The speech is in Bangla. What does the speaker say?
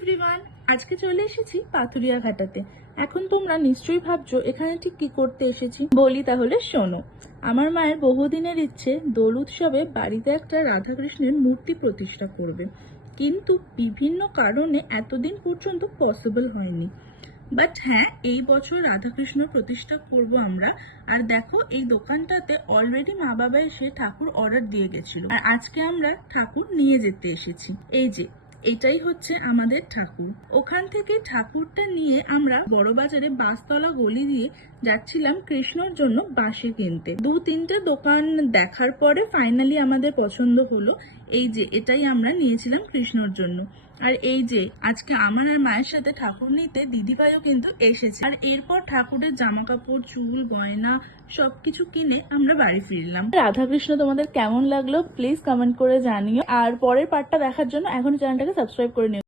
এভরিওয়ান, আজকে চলে এসেছি পাথুরিয়া ঘাটাতে। এখন তোমরা নিশ্চয়ই ভাবছো এখানে ঠিক কি করতে এসেছি। বলি তাহলে শোনো। আমার মায়ের বহুদিনের ইচ্ছে দোল উৎসবে বাড়িতে একটা রাধাকৃষ্ণের মূর্তি প্রতিষ্ঠা করবে, কিন্তু বিভিন্ন কারণে এতদিন পর্যন্ত পসিবল হয়নি। বাট হ্যাঁ, এই বছর রাধাকৃষ্ণ প্রতিষ্ঠা করব আমরা। আর দেখো, এই দোকানটাতে অলরেডি মা বাবা এসে ঠাকুর অর্ডার দিয়ে গেছিল, আর আজকে আমরা ঠাকুর নিয়ে যেতে এসেছি। এই যে এটাই হচ্ছে আমাদের ঠাকুর। ওখান থেকে ঠাকুরটা নিয়ে আমরা বড় বাজারে বাসতলা গলি দিয়ে যাচ্ছিলাম কৃষ্ণর জন্য বাঁশি কিনতে। 2-3টে দোকান দেখার পরে ফাইনালি আমাদের পছন্দ হলো। এই যে এটাই আমরা নিয়েছিলাম কৃষ্ণর জন্য। আর এই যে আজকে আমার আর মায়ের সাথে ঠাকুর নিতে দিদিভাইও কিন্তু এসেছে। আর এরপর ঠাকুরের জামা কাপড়, চুল, গয়না সবকিছু কিনে আমরা বাড়ি ফিরলাম। রাধাকৃষ্ণ তোমাদের কেমন লাগলো প্লিজ কমেন্ট করে জানিও। আর পরের পার্টটা দেখার জন্য এখন চ্যানেলটাকে সাবস্ক্রাইব করে নিও।